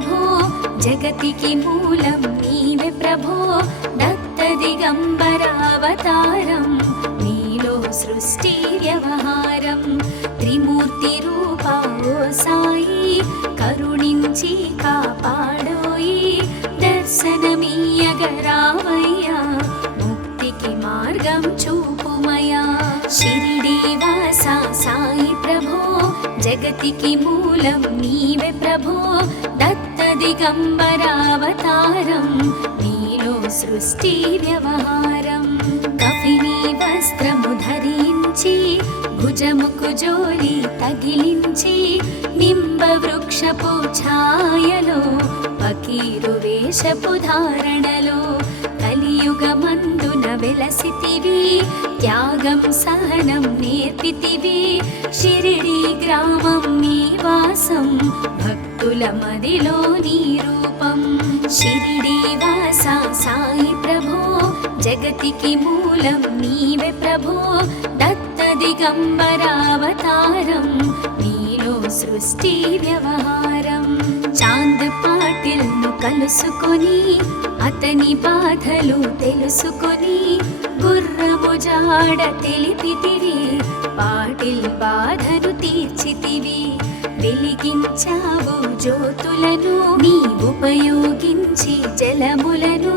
ప్రభో జగతికి మూలం నీవే ప్రభో దత్త దిగంబరావతారం నీలో సృష్టి వ్యవహారం త్రిమూర్తి రూపా ఓ సాయి కరుణించి కాపాడోయి దర్శనమీయగరావయ్యా ముక్తికి మార్గం చూపుమయా షిరిడి వాసా సాయి ప్రభో జగతికి మూలం నీవే ప్రభో దత్త దిగంబరావతారం నీలో సృష్టి వ్యవహారం కఫిని వస్త్రము ధరించి భుజముకు జోలి తగిలించి నింబ వృక్షపు ఛాయలో ఫకీరు వేషపు ధారణలో కలియుగమందున వెలసితివి త్యాగం సహనం నేర్పితివి షిరిడి గ్రామం నీ వాసం భక్తుల మదిలో నీ రూపం షిరిడి వాసా సాయి ప్రభో జగతికి మూలం నీవే ప్రభో దత్త దిగంబరావతారం నీలో సృష్టి వ్యవహారం చాంద్ పాటిల్ను కలుసుకొని అతని బాధలు తెలుసుకొని గుర్రము జాడ తెలిపితివి పాటిల్ బాధను తీర్చితివి వెలిగించావు జ్యోతులను నీ ఉపయోగించి జలములను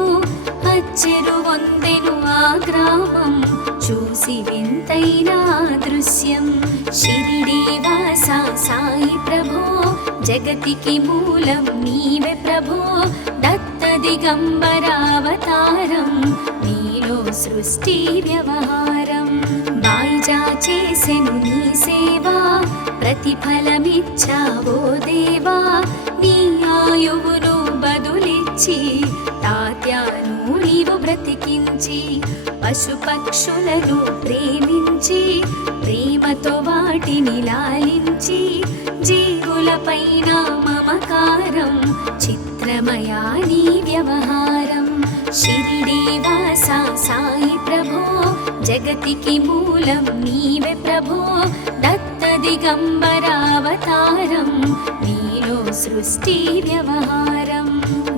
అచ్చెరు వందెను ఆ గ్రామం చూసి వింతైన దృశ్యం షిరిడి వాసా సాయి ప్రభో జగతికి మూలం నీవే ప్రభో దత్త దిగంబరావతారం నీలో సృష్టి వ్యవహారం బాయిజా చేసెను నీ సేవా ప్రతిఫలమిచ్చావో దేవా నీ ఆయువును బదులిచ్చి తాత్యాను నీవు బ్రతికించి పశుపక్షులను ప్రేమించి ప్రేమతో వాటిని లాలించి జీవులపైన మమకారం చిత్రమయా నీ వ్యవహారం షిరిడి వాసా సాయి ప్రభో జగతికి మూలం నీవే ప్రభో దత్త దిగంబరావతారం నీలో సృష్టి వ్యవహారం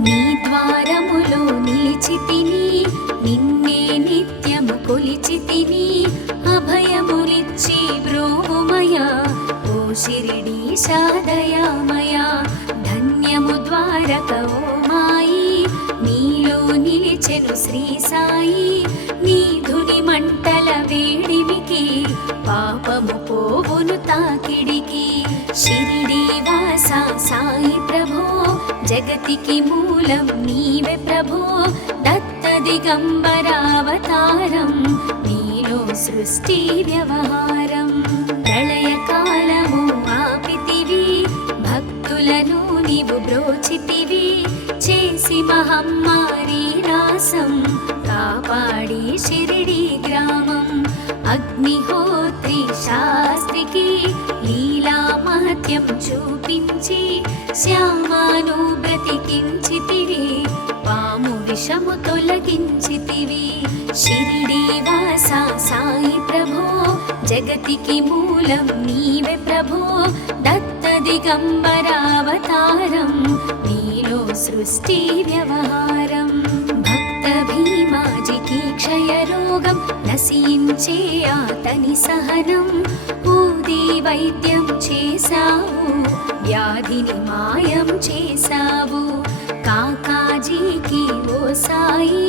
నీ ద్వారములో నిలిచితిని నిన్నే నిత్యము కొలిచితిని అభయములిచ్చి బ్రోమయా ఓ షిరిడీశా దయామయా ధన్యము ద్వారక ఓ మాయి నీలో నిలిచెను శ్రీ సాయి నీ ధుని మంటల వేడిమికి పాపము పోవును తాకిడికి షిరిడి వాసా సాయి ప్రభో జగతికి మూలం నీవే ప్రభో దత్త దిగంబరావతారం నీలో సృష్టి వ్యవహారం ప్రళయకాలము ఆపితివి భక్తులను నీవు బ్రోచితివి చేసి మహమ్మారి నాశం కాపాడి షిరిడి గ్రామం అగ్నిహోత్రి శాస్త్రికి లీలా మహత్యం చూపించి శ్యామాను బ్రతికించితివి పాము విషము తొలగించితివి షిరిడి వాసా సాయి ప్రభో జగతికి మూలం నీవే ప్రభో దత్త దిగంబరావతారం నీలో సృష్టి వ్యవహారం భక్త భీమాజికి క్షయరోగం నశించే అతని సహనం ఊది వైద్యం చేశావు వ్యాధిని మాయం చేశావు కాకాజీకి ఓ సాయి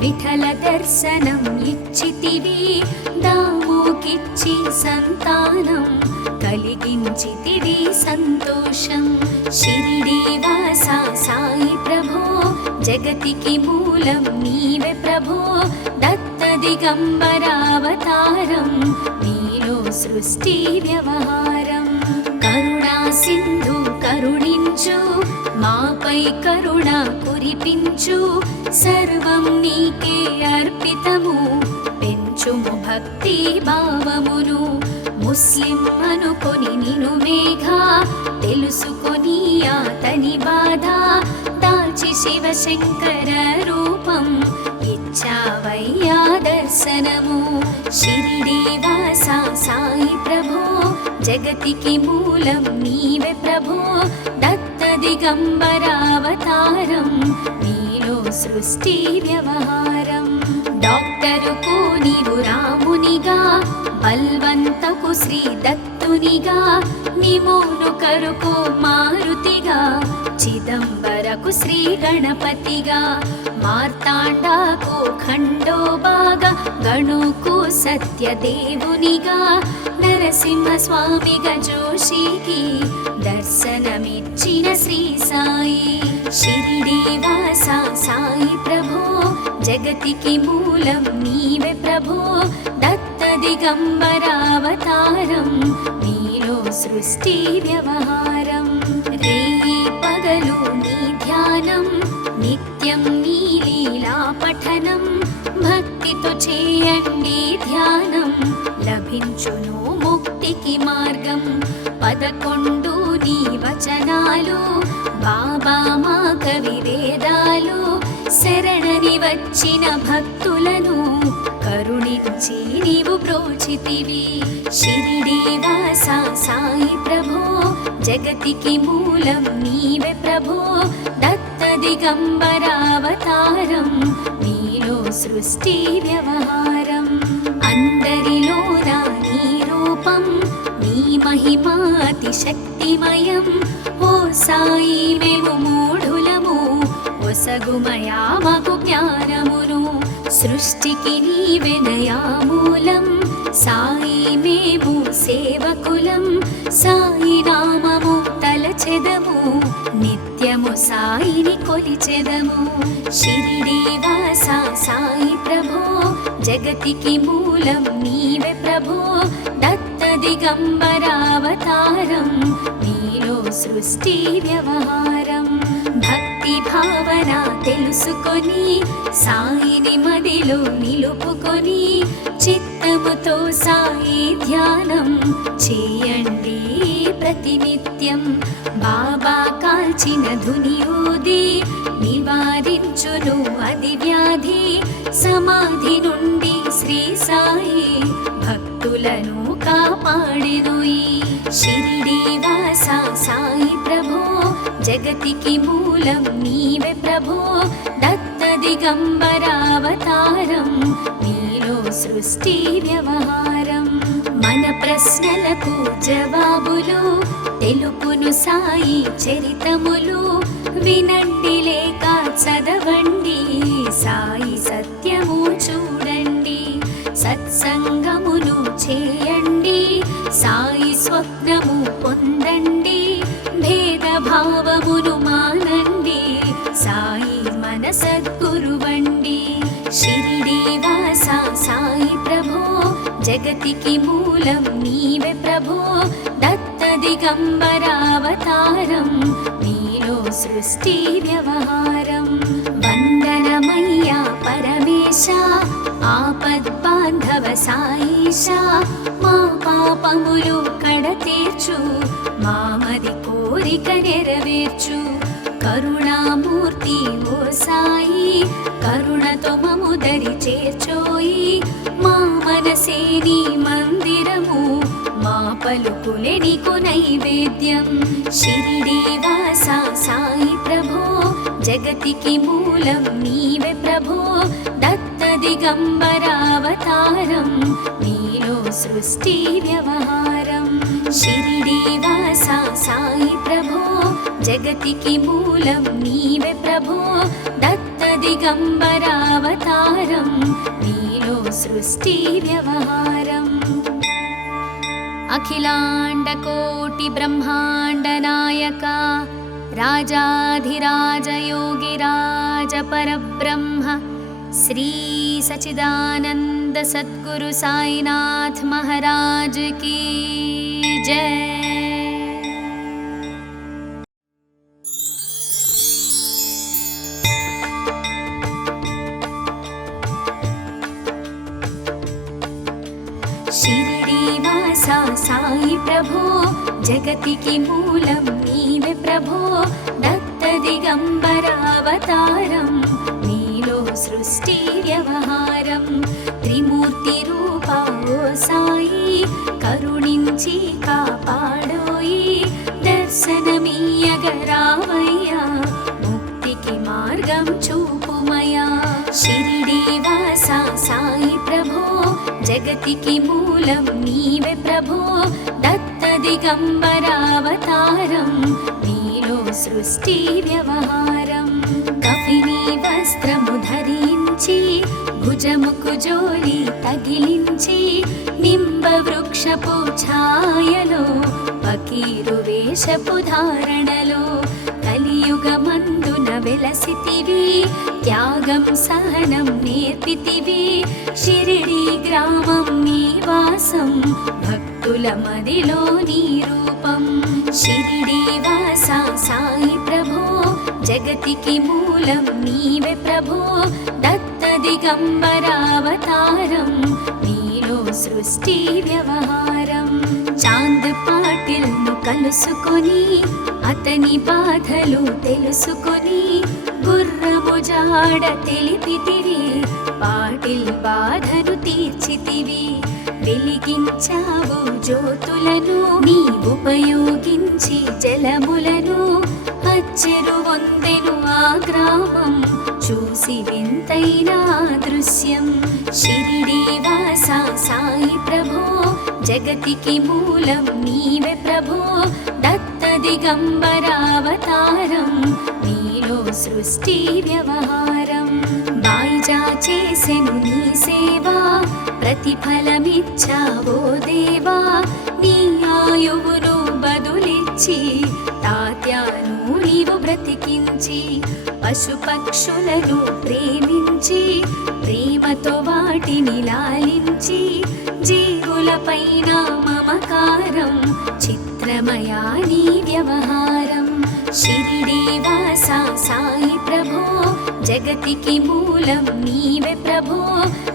విఠల దర్శనం ఇచ్చితివి దాముకిచ్చి సంతానం కలిగించితివి సంతోషం షిరిడి వాసా సాయి ప్రభో జగతికి మూలం నీవే ప్రభో దత్త దిగంబరావతారం నీలో సృష్టి వ్యవహారం కరుణా సింధు కరుణించు మాపై కరుణ కురిపించు సర్వం నీకే అర్పితము పెంచుము భక్తి భావమును ముస్లిం అనుకొని నిను మేఘా తెలుసుకొని అతని బాధ దాచి శివశంకర రూపం ఇచ్చావయ్యా దర్శనము షిరిడి వాసా సాయి ప్రభో జగతికి మూలం నీవే ప్రభో దత్త దిగంబరావతారం నీలో సృష్టి వ్యవహారం. డాక్టరుకు నీవు రామునిగా, బల్వంతకు శ్రీ దత్తునిగా, నిమోను కరుకు మారుతిగా, చిదంబరకు శ్రీ గణపతిగా, మార్తాండాకు ఖండోబాగా, గణుకు సత్యదేవునిగా, నరసింహ స్వామిగా జోషికి దర్శనమిచ్చిన శ్రీ సాయి. షిరిడి వాస సాయి ప్రభో, జగతికి మూలం నీవే ప్రభో, దత్త దిగంబరావతారం నీలో సృష్టి వ్యవహారం. రేయి పగలు నీ ధ్యానం, నిత్యం నీ లీలా పఠనం, భక్తితో చేయండి ధ్యానం, లభించును ముక్తికి మార్గం. 11 నీ వచనాలు, బాబా మా కవి వేదాలు, శరణని వచ్చిన భక్తులను కరుణించి నీవు బ్రోచితివి. షిరిడి వాస సాయి ప్రభో, జగతికి మూలం నీవే ప్రభో, దత్త దిగంబరావతారం నీలో సృష్టి వ్యవహారం. అందరిలోన నీ రూపం, నీ మహిమాతి శక్తిమయం. ఓ సాయి మేము మూఢులము, ఒసగుమయా మాకు జ్ఞానమును, సృష్టికి నీవే నయామూలం. సాయి మేము సేవకులం, సాయి నామము తలచెదము, నిత్యము సాయిని కొలిచెదము. షిరిడి వాస సాయి ప్రభో, జగతికి మూలం నీవే ప్రభో, దత్త దిగంబరావతారం నీలో సృష్టి వ్యవహారం. భక్తి భావన తెలుసుకొని, సాయిని మదిలో నిలుపుకొని, చిత్తముతో సాయి ధ్యానం చేయండి ప్రతినిత్యం. బాబా కాల్చిన ధుని ఊది, నివారించును అది వ్యాధి. సమాధి నుండి శ్రీ సాయి భక్తులను కాపాడెనోయి. షిరిడి వాస సాయి ప్రభో, జగతికి మూలం నీవే ప్రభో, దత్త దిగంబరావతారం నీలో సృష్టి వ్యవహారం. మన ప్రశ్నలకు జవాబులు తెలుపును సాయి చరితములు, వినండి లేక చదవండి, సాయి సత్యము చూడండి. సత్సంగమును చేయండి, సాయి స్వప్నము పొందండి. భేదభావమును మానండి, సాయి మన సద్గురువండి. షిరిడి వాస సాయి ప్రభో, జగతికి మూలం నీవే ప్రభో, దత్త దిగంబరావతారం నీలో సృష్టి వ్యవహారం. వందనమయ్యా పరమేశ, ఆపద్బాంధవ సాయిష, మా పాపములు కడతీర్చు, మామది కోరిక నెరవేర్చు. కరుణామూర్తి ఓ సాయి, కరుణతో మము దరి చేర్చోయి. మా మనసే నీ మందిరము, మా పలుకులే నీకు నైవేద్యం. షిరిడి వాస సాయి ప్రభో, జగతికి మూలం నీవే ప్రభో, దత్త దిగంబరావతారం నీలో సృష్టి వ్యవహారం. షిరిడి వాస సాయి ప్రభో, జగతికి మూలం నీవే ప్రభో, దత్త దిగంబరావతారం నీలో సృష్టి వ్యవహారం. అఖిలాండ కోటి బ్రహ్మాండ నాయక, రాజాధిరాజ యోగిరాజ పరబ్రహ్మ, శ్రీ సచిదానంద సద్గురు సాయినాథ్ महाराज की जय. షిరిడి వాస సాయి ప్రభో, జగతికి మూలం నీవే ప్రభో, దత్త దిగంబరావతారం నీలో సృష్టి వ్యవహారం. త్రిమూర్తి రూప ఓ సాయి, కరుణించి కాపాడోయి, దర్శనమీయగ రావ జగతికి మూలం నీవే ప్రభో దత్త దిగంబరావతారం నీలో సృష్టి వ్యవహారం కఫిని వస్త్రము ధరించి భుజముకు జోలి తగిలించి నింబ వృక్షపు ఛాయలో ఫకీరు వేషపు ధారణలో కలియుగమందున వెలసితివి త్యాగం సహనం నేర్పితివి షిరిడి గ్రామం నీ వాసం భక్తుల మదిలో నీ రూపం షిరిడి వాస సాయి ప్రభో జగతికి మూలం నీవే ప్రభో దత్త దిగంబరావతారం నీలో సృష్టి వ్యవహారం చాంద్ పాటిల్ ను కలుసుకొని అతని బాధలు తెలుసుకొని గుర్రము జాడ తెలిపితివి పాటిల్ బాధను తీర్చితివి వెలిగించావు జ్యోతులను నీ ఉపయోగించి జలములను అచ్చెరు వందెను ఆ గ్రామం చూసి వింతైన దృశ్యం షిరిడి వాస సాయి ప్రభో జగతికి మూలం నీవే ప్రభో దత్త దిగంబరావతారం నీలో సృష్టి వ్యవహారం బాయిజా చేసెను నీ సేవా ప్రతిఫలమిచ్చావో దేవా నీ ఆయువును బదులిచ్చి తాత్యాను నీవు బ్రతికించి పశుపక్షులను ప్రేమించి ప్రేమతో వాటిని లాలించి జీవులపైన మమకారం చిత్రమయా నీ వ్యవహారం షిరిడి వాస సాయి ప్రభో జగతికి మూలం నీవే ప్రభో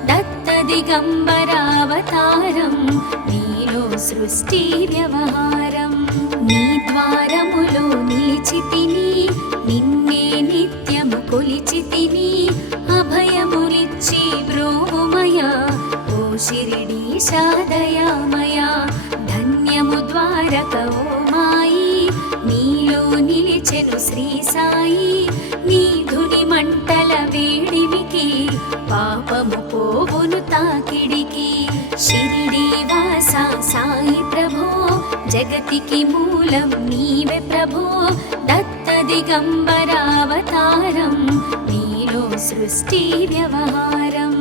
దత్త దిగంబరావతారం నీలో సృష్టి వ్యవహారం నీ ద్వారములో నిలిచితిని నిన్నే నిత్యము కొలిచితిని అభయములిచ్చి బ్రోవుమయా ఓ షిరిడి దయామయా ధన్యము ద్వారక ఓ మాయి నీలో నిలిచెను శ్రీ సాయి నీ ధుని మంటల వేడిమికి పాపము పోవును తాకిడికి షిరిడి వాస సాయి ప్రభో జగతికి మూలం నీవే ప్రభో దత్త దిగంబరావతారం నీలో సృష్టి వ్యవహారం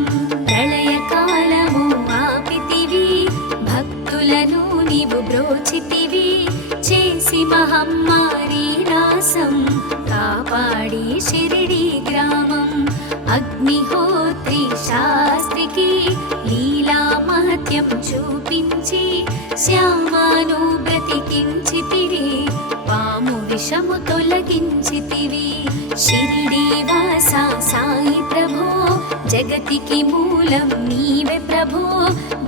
ప్రళయకాలము ఆపితివి భక్తులను నీవు బ్రోచితివి చేసి మహమ్మారి నాశం కాపాడి షిరిడి గ్రామం అగ్నిహోత్రి శాస్త్రికి లీలా మహత్యం చూపించి శ్యామాను బ్రతికించితివి పాము విషము తొలగించితివి షిరిడి వాస సాయి ప్రభో జగతికి మూలం నీవే ప్రభో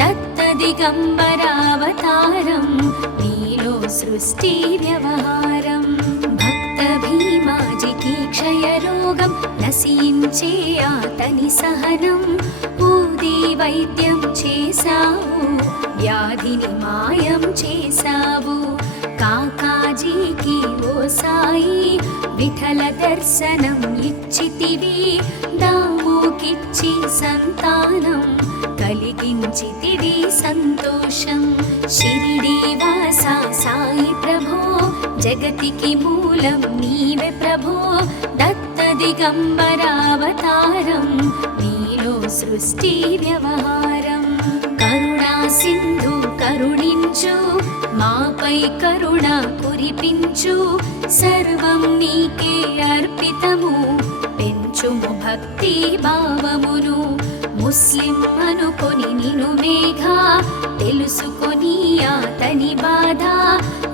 దత్త దిగంబరావతారం నీలో సృష్టి వ్యవహారం భక్త భీమాజికి క్షయరోగం నశించే అతని సహనం ఊది వైద్యం చేశావు వ్యాధిని మాయం చేశావు కాకాజీకి ఓ సాయి విఠల దర్శనం ఇచ్చితివి దామోకిచ్చి సంతానం కలిగించితివి సంతోషం షిరిడి వాస సాయి ప్రభో జగతికి మూలం నీవే ప్రభో దత్త దిగంబరావతారం నీలో సృష్టి వ్యవహారం కరుణా సింధు కరుణించు మాపై కరుణ కురిపించు సర్వం నీకే అర్పితము పెంచుము భక్తి భావమును ముస్లిం అనుకొని నిను మేఘా తెలుసుకొని అతని బాధ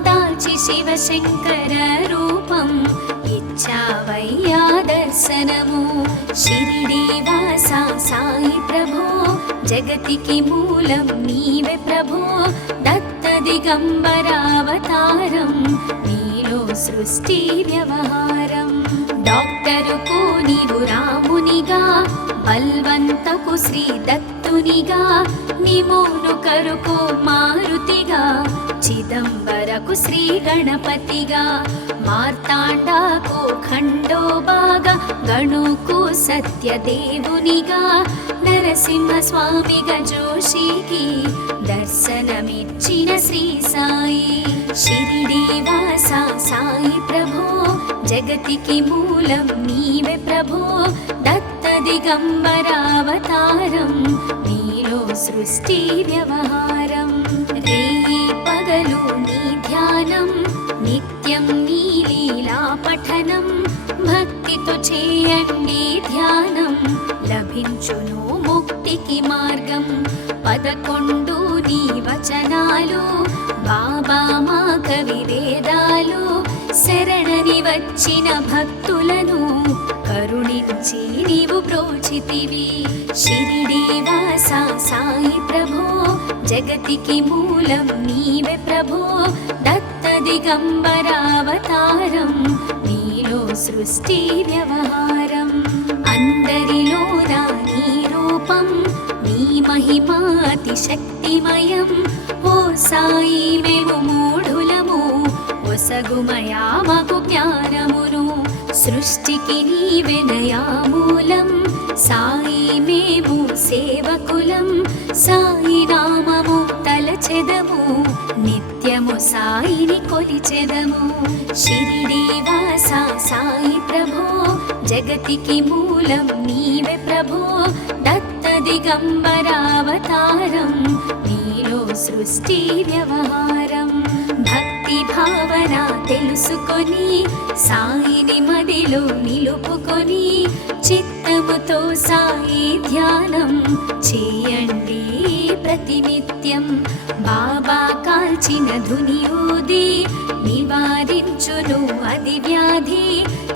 దాచి శివశంకర రూపం ఇచ్చావయ్యా దర్శనము షిరిడి వాస సాయి ప్రభో జగతికి మూలం నీవే ప్రభో దత్త దిగంబరావతారం నీలో సృష్టి వ్యవహారం డాక్టరుకు నీవు రామునిగా బల్వంతకు శ్రీ దత్తు వరుణునిగా నిమోను కరుకు మారుతిగా చిదంబరకు శ్రీ గణపతిగా మార్తాండాకు ఖండోబాగా గణుకు సత్యదేవునిగా నరసింహ స్వామిగా జోషికి దర్శనమిచ్చిన శ్రీ సాయి షిరిడీవాస సాయి ప్రభో జగతికి మూలం నీవే ప్రభో దత్త దిగంబరావతారం నీలో సృష్టి వ్యవహారం రేయి పగలు నీ ధ్యానం నిత్యం నీ లీలా పఠనం భక్తితో చేయండి ధ్యానం లభించును ముక్తికి మార్గం 11 నీ వచనాలు బాబా మా కవి వేదాలు శరణని వచ్చిన భక్తులను కరుణించి నీవు ప్రోచితివి షిరిడీవాస సాయి ప్రభో జగతికి మూలం నీవే ప్రభో దత్త దిగంబరావతారం నీలో సృష్టి వ్యవహారం అందరిలోనా నీ రూపం నీ మహిమాతి శక్తిమయం ఓ సాయి మేము మూఢులము ఒసగుమయా మాకు జ్ఞానమును సృష్టికి నీవే నయామూలం సాయి మేము సేవకులం సాయి నామము తలచెదము నిత్యము సాయిని కొలిచెదము షిరిడీవాస సాయి ప్రభో జగతికి మూలం నీవే ప్రభో దత్త దిగంబరావతారం నీలో సృష్టి వ్యవహారం భక్తి భావన తెలుసుకొని సాయిని మదిలో నిలుపుకొని చిత్తముతో సాయి ధ్యానం చేయండి ప్రతినిత్యం బాబా కాల్చిన ధుని ఊది నివారించును అది వ్యాధి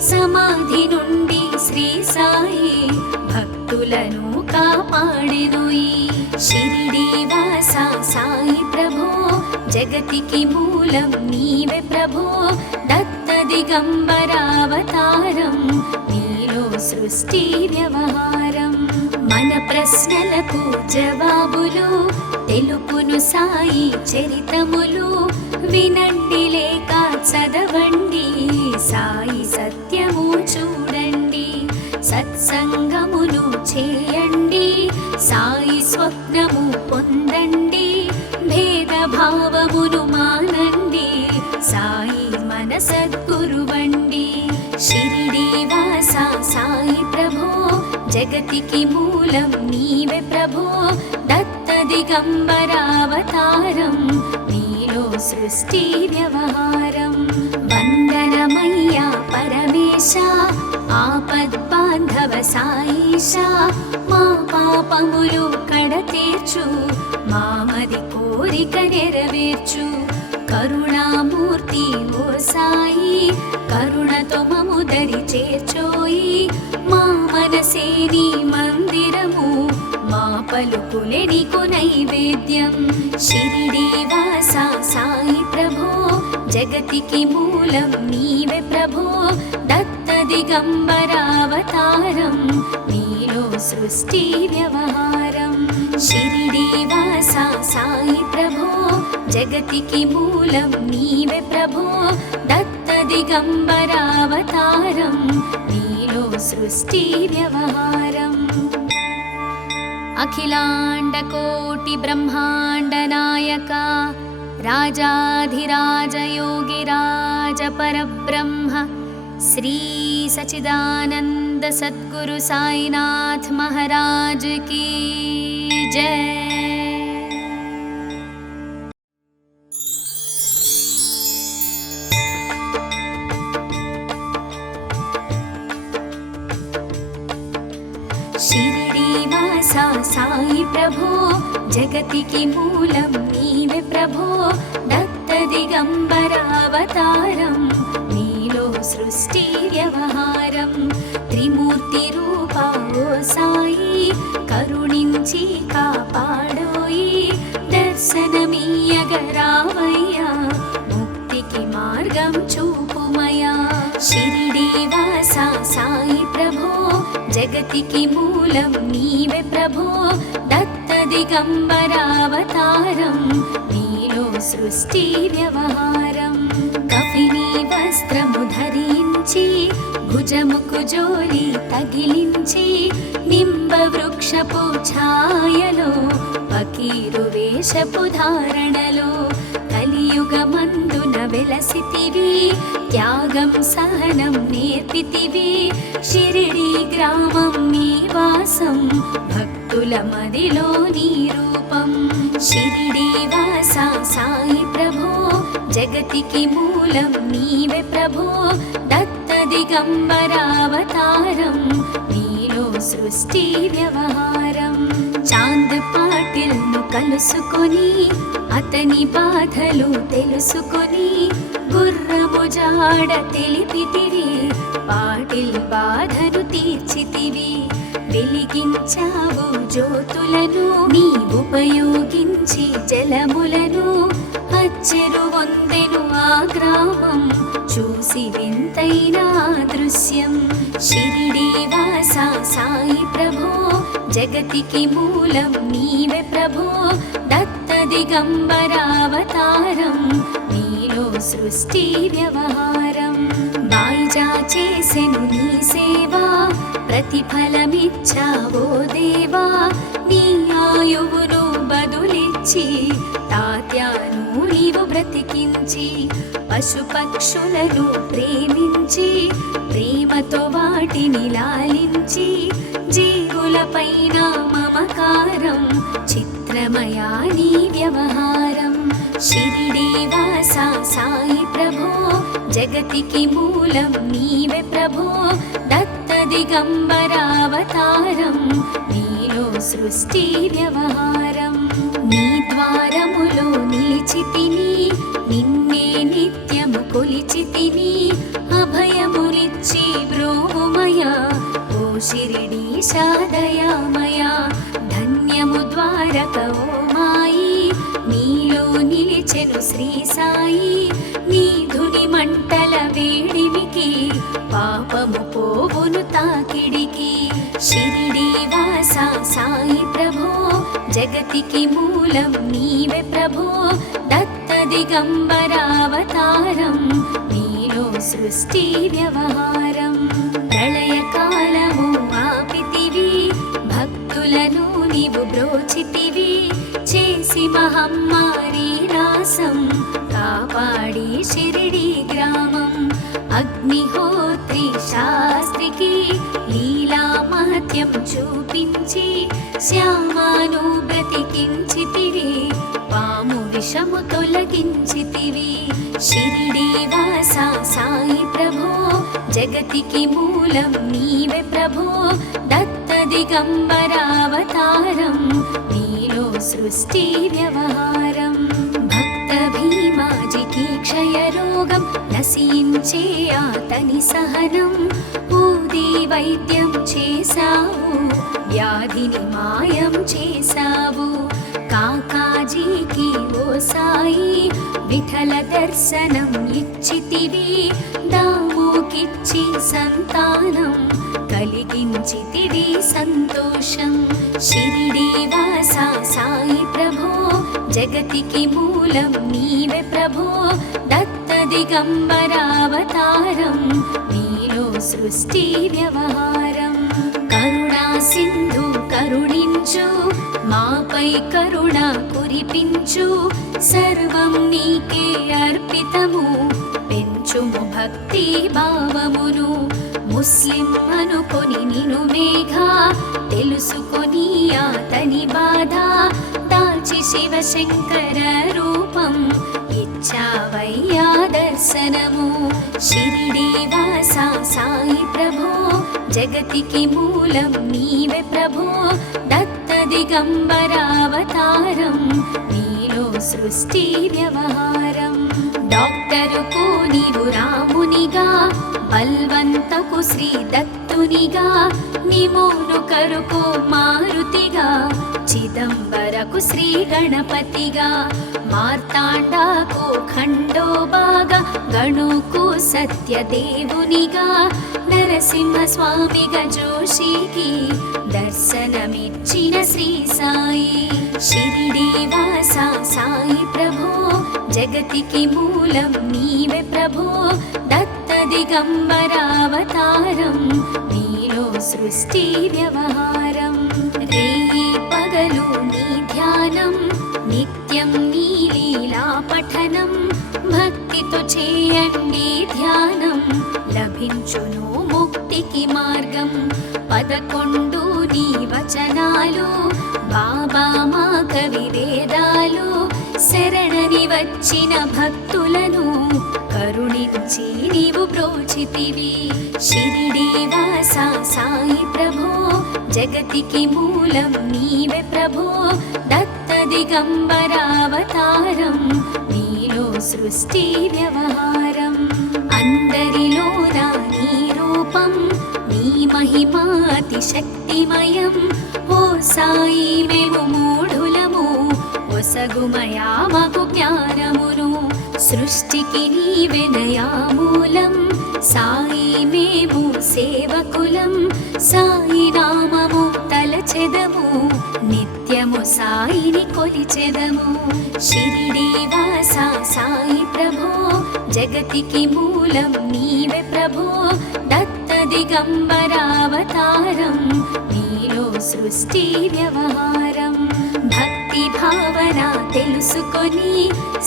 సమాధి నుండి శ్రీ సాయి భక్తులను కాపాడెను ఈ షిరిడీవాస సాయి ప్రభో జగతికి మూలం నీవే ప్రభో దత్త దిగంబరావతారం నీలో సృష్టి వ్యవహారం మన ప్రశ్నలకు జవాబులు తెలుపును సాయి చరితములు వినండి లేక చదవండి సాయి సత్యము చూడండి సత్సంగమును చేయండి సాయి స్వప్నము పొందండి భేదభావమును మానండి సాయి మన సద్గురువండి షిరిడీవాస సాయి ప్రభో జగతికి మూలం నీవే ప్రభో దత్త దిగంబరావతారం నీలో సృష్టి వ్యవహారం వందనమయ్యా పరమేశ ఆపద్బాంధవ సాయిష మా పాపములు కడతీర్చు మామది కోరిక నెరవేర్చు కరుణామూర్తి ఓ సాయి కరుణతో మము దరి చేర్చోయి మా మనసే నీ మందిరము మా పలుకులే నీకు నైవేద్యం షిరిడీవాస సాయి ప్రభో జగతికి మూలం నీవే ప్రభో దత్త దిగంబరావతారం నీలో సృష్టి వ్యవహారం షిరిడీవాస సాయి ప్రభో జగతికి మూలం నీవే ప్రభో దత్త దిగంబరావతారం నీలో సృష్టి వ్యవహారం అఖిలాండ కోటి బ్రహ్మాండ నాయక రాజాధిరాజ యోగిరాజ పరబ్రహ్మ శ్రీ సచిదానంద సద్గురు సాయినాథ్ మహారాజ్ की जय। షిరిడీవాస సాయి ప్రభో జగతికి మూలం నీవే ప్రభో దత్త దిగంబరావతారం నీలో సృష్టి వ్యవహారం త్రిమూర్తి రూప ఓ సాయి కరుణించి కాపాడోయి దర్శనమీయగరావయ్యా ముక్తికి మార్గం చూపుమయా షిరిడీవాస సాయి ప్రభో జగతికి మూలం నీవే ప్రభో దత్త దిగంబరావతారం నీలో సృష్టి వ్యవహారం కఫిని వస్త్రము ధరించి భుజముకు జోలి తగిలించి నింబ వృక్షపు ఛాయలో ఫకీరు వేషపు ధారణలో కలియుగమందున వెలసితివి త్యాగం సహనం నేర్పితివి షిరిడి గ్రామం నీ వాసం భక్తుల మదిలో నీ రూపం షిరిడి వాస సాయి ప్రభో జగతికి మూలం నీవే ప్రభో దత్త దిగంబరావతారం నీలో సృష్టి వ్యవహారం చాంద్ పాటిల్ ను కలుసుకొని అతని బాధలు తెలుసుకొని గుర్రము జాడ తెలిపితివి పాటిల్ బాధను తీర్చితివి వెలిగించావు జ్యోతులను నీ ఉపయోగించి జలములను అచ్చెరు వందెను ఆ గ్రామం చూసి వింతైన దృశ్యం షిరిడి వాస సాయి ప్రభో జగతికి మూలం నీవే ప్రభో దత్త దిగంబరావతారం నీలో సృష్టి వ్యవహారం బాయిజా చేసెను నీ సేవా ప్రతిఫలమిచ్చావో దేవా నీ ఆయువును బదులిచ్చి తాత్యాను నీవు బ్రతికించి పశుపక్షులను ప్రేమించి ప్రేమతో వాటిని లాలించి జీవులపైన మమకారం చిత్రమయా నీ వ్యవహారం షిరిడి వాస సాయి ప్రభో జగతికి మూలం నీవే ప్రభో దత్త దిగంబరావతారం నీలో సృష్టి వ్యవహారం నీ ద్వారములో నిలిచితిని నిన్నే నిత్యము కొలిచితిని అభయములిచ్చి బ్రోమయా ఓ షిరిడి దయామయా ధన్యము ద్వారక ఓ మాయి నీలో నిలిచెను శ్రీ సాయి నీ ధుని మంటల వేడిమికి పాపము పోవును తాకిడికి షిరిడి వాస సాయి ప్రభో జగతికి మూలం నీవే ప్రభో దత్త దిగంబరావతారం నీలో సృష్టి వ్యవహారం ప్రళయకాలము ఆపితివి భక్తులను నీవు బ్రోచితివి చేసి మహమ్మారి నాశం కాపాడి షిరిడి గ్రామం అగ్నిహోత్రి శాస్త్రికి లీలా మహత్యం చూపించి శ్యామాను బ్రతికించితివి పాము విషము తొలగించితివి షిరిడి వాస సాయి ప్రభో జగతికి మూలం నీవే ప్రభో దత్త దిగంబరావతారం నీలో సృష్టి వ్యవహారం భక్త భీమాజికి క్షయరోగం నశించే అతని సహనం ఊది వైద్యం చేశావు వ్యాధిని మాయం చేశావు కాకాజీకి ఓ సాయి విఠల దర్శనం ఇచ్చితివి దామోకిచ్చి సంతానం కలిగించితివి సంతోషం షిరిడి వాస సాయి ప్రభో జగతికి మూలం నీవే ప్రభో దత్త దిగంబరావతారం నీలో సృష్టి వ్యవహారం కరుణా సింధు కరుణించు మాపై కరుణ కురిపించు సర్వం నీకే అర్పితము పెంచుము భక్తి భావమును ముస్లిం అనుకొని నిను మేఘా తెలుసుకొని అతని బాధ దాల్చి శివశంకర రూపం ఇచ్చావయ్యా దర్శనము షిరిడి వాస సాయి ప్రభో జగతికి మూలం నీవే ప్రభో దత్త దిగంబరావతారం నీలో సృష్టి వ్యవహారం డాక్టరుకు నీవు రామునిగా బల్వంతకు శ్రీ దత్తునిగా నిమోను కరుకు మారుతిగా చిదంబరకు శ్రీ గణపతిగా మార్తాండాకు ఖండోబాగా గణుకు సత్యదేవునిగా నరసింహ స్వామిగా జోషికి దర్శనమిచ్చిన శ్రీ సాయి షిరిడీవాసా సాయి ప్రభో జగతికి మూలం నీవే ప్రభో దత్త దిగంబరావతారం నీలో సృష్టి వ్యవహారం రేయి పగలు నీ ధ్యానం నిత్యం నీ లీలా పఠనం భక్తితో చేయండి ధ్యానం లభించును ముక్తికి మార్గం 11 నీ వచనాలు బాబా మా కవి వేదాలు శరణని వచ్చిన భక్తులను కరుణించి నీవు బ్రోచితివి షిరిడీవాసా సాయి ప్రభో జగతికి మూలం నీవే ప్రభో దత్త దిగంబరావతారం నీలో సృష్టి వ్యవహారం అందరిలోన నీ రూపం నీ మహిమాతి శక్తిమయం ఓ సాయి మేము మూఢులము ఒసగుమయా మాకు జ్ఞానమును సృష్టికి నీవే దయామూలం సాయి మేము సేవకులం సాయి నామము తలచెదము నిత్యము సాయిని కొలిచెదము షిరిడీవాసా సాయి ప్రభో జగతికి మూలం నీవే ప్రభో దత్త దిగంబరావతారం నీలో సృష్టి వ్యవహారం భక్తి భావన తెలుసుకొని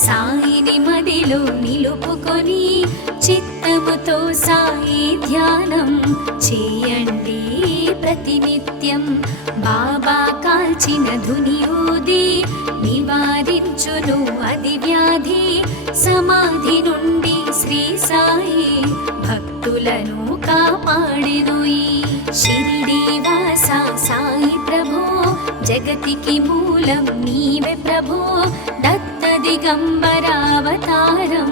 సాయిని మదిలో నిలుపుకొని చిత్తముతో సాయి ధ్యానం చేయండి ప్రతినిత్యం బాబా కాల్చిన ధుని ఊది నివారించును అది వ్యాధి సమాధి నుండి శ్రీ సాయి భక్తులను కాపాడెను ఈ షిరిడీవాసా సాయి ప్రభో జగతికి మూలం నీవే ప్రభో దత్త దిగంబరావతారం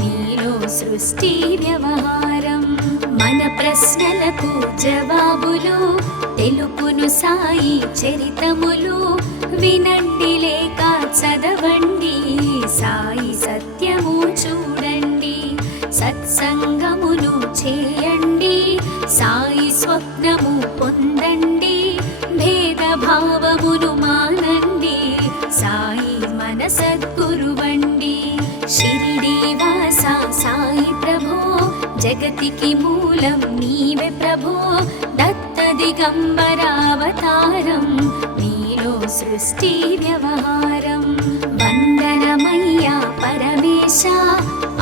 నీలో సృష్టి వ్యవహారం మన ప్రశ్నలకు జవాబులు తెలుపును సాయి చరితములు వినండి లేక చదవండి సాయి సత్యము చూడండి సత్సంగమును చేయండి సాయి స్వప్నము పొందండి భేదభావమును మానండి సాయి మన సద్గురువండి షిరిడీవాసా సాయి ప్రభో జగతికి మూలం నీవే ప్రభో దత్త దిగంబరావతారం నీలో సృష్టి వ్యవహారం వందనమయ్యా పరమేశ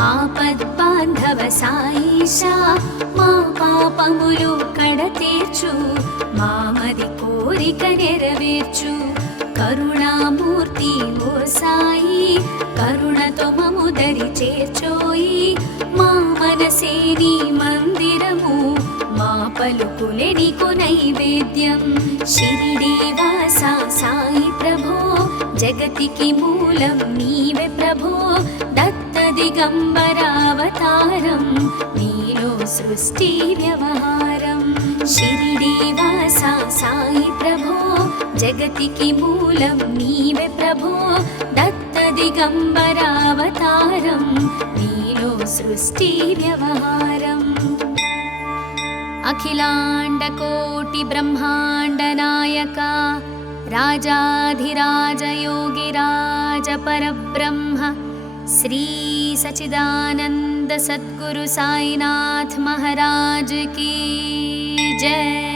ఆపద్బాంధవ సాయిషా మా పాపములు కడతీర్చు మామది కోరిక నెరవేర్చు కరుణామూర్తి ఓ సాయి కరుణతో మము దరి చేర్చోయి మా మనసే నీ మందిరము మా పలుకులే నీకు నైవేద్యం షిరిడీవాసా సాయి ప్రభో జగతికి మూలం నీవే ప్రభో దత్త దిగంబరావతారం నీలో సృష్టి వ్యవహారం షిరిడీవాసా సాయి ప్రభో జగతికి మూలం నీవే ప్రభో దత్త దిగంబరావతారం నీలో సృష్టి వ్యవహారం అఖిలాండకోటి బ్రహ్మాండ నాయక రాజాధిరాజ యోగిరాజ పరబ్రహ్మ శ్రీ సచిదానంద సద్గురు సాయినాథ్ మహారాజ్ की जय।